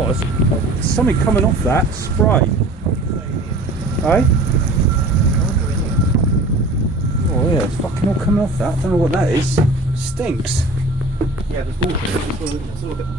God, there's something coming off that spray. Eh? Oh yeah, it's fucking all coming off that. Don't know what that is. Stinks. Yeah, there's water. It's all a bit